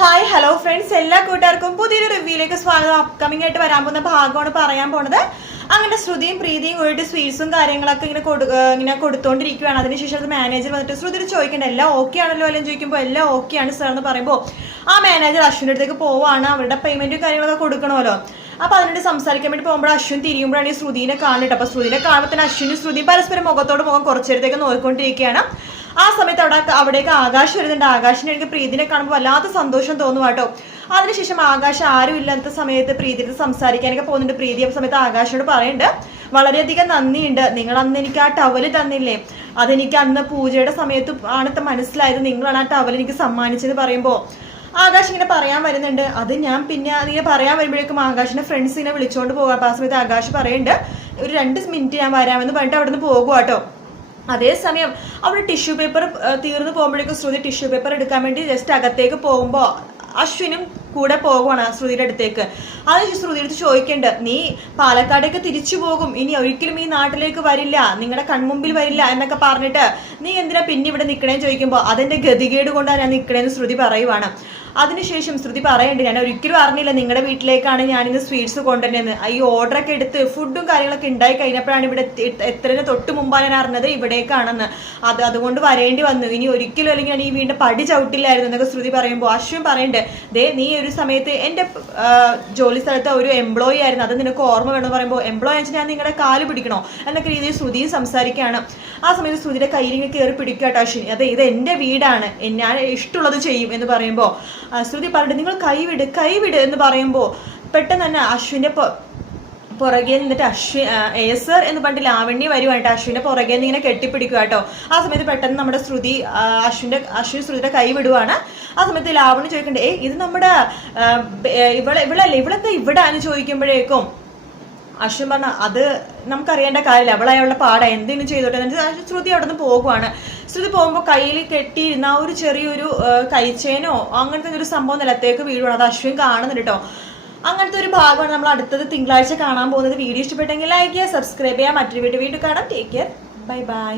Hi hello friends, എല്ലാ കൂട്ടുകാർക്കും പുതിയൊരു റിവ്യൂയിലേക്ക് സ്വാഗതം. അപ്കമിംഗ് ആയിട്ട് വരാൻ പോകുന്ന ഭാഗമാണ് പറയാൻ പോണത്. അങ്ങനെ ശ്രുതിയും പ്രീതിയും കൂടിയിട്ട് സ്വീറ്റ്സും കാര്യങ്ങളൊക്കെ ഇങ്ങനെ കൊടുത്തോണ്ടിരിക്കുകയാണ്. അതിനുശേഷം അത് മാനേജർ വന്നിട്ട് ശ്രുതി ചോദിക്കേണ്ട എല്ലാം ഓക്കെ ആണല്ലോ എല്ലാം ചോദിക്കുമ്പോൾ എല്ലാം ഓക്കെ ആണ് സാർ എന്ന് പറയുമ്പോൾ ആ മാനേജർ അശ്വിൻ്റെ അടുത്തേക്ക് പോവാണ്. അവരുടെ പേയ്മെന്റും കാര്യങ്ങളൊക്കെ കൊടുക്കണമല്ലോ. അപ്പൊ അതിനോട് സംസാരിക്കാൻ വേണ്ടി പോകുമ്പോൾ അശ്വിൻ തിരിയുമ്പോഴാണ് ഈ ശ്രുതിനെ കാണുന്നത്. അപ്പൊ ശ്രുതിനെ കാണുമ്പോൾ തന്നെ അശ്വിനും ശ്രുതിയും പരസ്പരം മുഖത്തോട് മുഖം കുറച്ചേരത്തേക്ക് നോക്കിക്കൊണ്ടിരിക്കുകയാണ്. ആ സമയത്ത് അവിടേക്ക് ആകാശ് വരുന്നുണ്ട്. ആകാശിന് എനിക്ക് പ്രീതിനെ കാണുമ്പോൾ വല്ലാത്ത സന്തോഷം തോന്നും കേട്ടോ. അതിനുശേഷം ആകാശ് ആരും ഇല്ലാത്ത സമയത്ത് പ്രീതിയുടെ സംസാരിക്കാനൊക്കെ പോകുന്നുണ്ട്. പ്രീതി ആ സമയത്ത് ആകാശിനോട് പറയുന്നുണ്ട്, വളരെയധികം നന്ദിയുണ്ട്, നിങ്ങൾ അന്ന് എനിക്ക് ആ ടവല് തന്നില്ലേ, അതെനിക്ക് അന്ന് പൂജയുടെ സമയത്ത് ആണ് മനസ്സിലായത്, നിങ്ങളാണ് ആ ടവൽ എനിക്ക് സമ്മാനിച്ചത് പറയുമ്പോൾ ആകാശ് ഇങ്ങനെ പറയാൻ വരുന്നുണ്ട്. അത് ഞാൻ പിന്നെ ഇങ്ങനെ പറയാൻ വരുമ്പോഴേക്കും ആകാശിന്റെ ഫ്രണ്ട്സിനെ വിളിച്ചോണ്ട് പോകാം. അപ്പൊ ആ സമയത്ത് ആകാശ് പറയുന്നുണ്ട്, ഒരു 2 മിനിറ്റ് ഞാൻ വരാമെന്ന് പറഞ്ഞിട്ട് അവിടെ നിന്ന് പോകുക കേട്ടോ. അതേസമയം അവിടെ ടിഷ്യൂ പേപ്പർ തീർന്നു പോകുമ്പോഴേക്കും ശ്രുതി ടിഷ്യൂ പേപ്പർ എടുക്കാൻ വേണ്ടി ജസ്റ്റ് അകത്തേക്ക് പോകുമ്പോൾ അശ്വിനും കൂടെ പോകുവാണ് ശ്രുതിയുടെ അടുത്തേക്ക്. അത് ശ്രുതി അടുത്ത് ചോദിക്കണ്ട്, നീ പാലക്കാടേക്ക് തിരിച്ചു പോകും, ഇനി ഒരിക്കലും ഈ നാട്ടിലേക്ക് വരില്ല, നിങ്ങളുടെ കൺമുമ്പിൽ വരില്ല എന്നൊക്കെ പറഞ്ഞിട്ട് നീ എന്തിനാ പിന്നെ ഇവിടെ നിൽക്കണേന്ന് ചോദിക്കുമ്പോൾ അതെന്റെ ഗതികേട് കൊണ്ടാണ് ഞാൻ നിൽക്കണേന്ന് ശ്രുതി പറയുവാണ്. അതിനുശേഷം ശ്രുതി പറയുന്നുണ്ട്, ഞാൻ ഒരിക്കലും അറിഞ്ഞില്ല നിങ്ങളുടെ വീട്ടിലേക്കാണ് ഞാനിന്ന് സ്വീറ്റ്സ് കൊണ്ടുവരുന്നത്. ഈ ഓർഡറൊക്കെ എടുത്ത് ഫുഡും കാര്യങ്ങളൊക്കെ ഉണ്ടായി കഴിഞ്ഞപ്പോഴാണ് ഇവിടെ എത്രനെ തൊട്ട് മുമ്പാണ് ഞാൻ അറിഞ്ഞത് ഇവിടേക്കാണെന്ന്. അതുകൊണ്ട് വരേണ്ടി വന്നു, ഇനി ഒരിക്കലും അല്ലെങ്കിൽ ഞാൻ ഈ വീണ്ടും പടി ചവിട്ടില്ലായിരുന്നു എന്നൊക്കെ ശ്രുതി പറയുമ്പോൾ അശ്വിൻ പറയുന്നുണ്ട്, ദേ നീ ഒരു സമയത്ത് എൻ്റെ ജോലി സ്ഥലത്ത് ഒരു എംപ്ലോയി ആയിരുന്നു, അത് നിനക്ക് ഓർമ്മ വേണമെന്ന് പറയുമ്പോൾ എംപ്ലോയി വെച്ചാൽ ഞാൻ നിങ്ങളുടെ കാല് പിടിക്കണോ എന്നൊക്കെ രീതിയിൽ ശ്രുതിയും സംസാരിക്കുകയാണ്. ആ സമയത്ത് ശ്രുതിയുടെ കയ്യിലിങ്ങനെ കയറി പിടിക്കാട്ടോ അശ്വിൻ. അതെ, ഇത് എൻ്റെ വീടാണ്, ഞാൻ ഇഷ്ടമുള്ളത് ചെയ്യും എന്ന് പറയുമ്പോൾ ശ്രുതി പറഞ്ഞിട്ട് നിങ്ങൾ കൈവിട് എന്ന് പറയുമ്പോൾ പെട്ടെന്ന് തന്നെ അശ്വിന്റെ പുറകെ നിന്നിട്ട് ഏസർ എന്ന് പറഞ്ഞിട്ട് ലാവണ്യ വരുവായിട്ട് അശ്വിന്റെ പുറകെ നിന്ന് ഇങ്ങനെ കെട്ടിപ്പിടിക്കുക കേട്ടോ. ആ സമയത്ത് പെട്ടെന്ന് നമ്മുടെ അശ്വിൻ ശ്രുതിയുടെ കൈ വിടുവാണ്. ആ സമയത്ത് ലാവണ്യ ചോദിക്കണ്ടേ, ഇത് നമ്മുടെ ഇവളെന്താ ഇവിടെ എന്ന് ചോദിക്കുമ്പോഴേക്കും അശ്വിൻ പറഞ്ഞ, അത് നമുക്കറിയേണ്ട കാര്യമില്ല, അവളായുള്ള പാടാ, എന്തെങ്കിലും ചെയ്തോട്ടെ എന്നിട്ട് ശ്രുതി അവിടെ നിന്ന് പോകുവാണ്. ശ്രുതി പോകുമ്പോൾ കയ്യിൽ കെട്ടിയിരുന്ന ഒരു ചെറിയൊരു കൈച്ചേനോ അങ്ങനത്തെ ഒരു സംഭവം നിലത്തേക്ക് വീഴുവാണ്. അത് അശ്വിൻ കാണുന്നുണ്ട് കേട്ടോ. അങ്ങനത്തെ ഒരു ഭാഗമാണ് നമ്മൾ അടുത്തത് തിങ്കളാഴ്ച കാണാൻ പോകുന്നത്. വീഡിയോ ഇഷ്ടപ്പെട്ടെങ്കിൽ ലൈക്ക് ചെയ്യുക, സബ്സ്ക്രൈബ് ചെയ്യുക. മറ്റൊരു വീഡിയോ കാണാം. Take care, bye bye.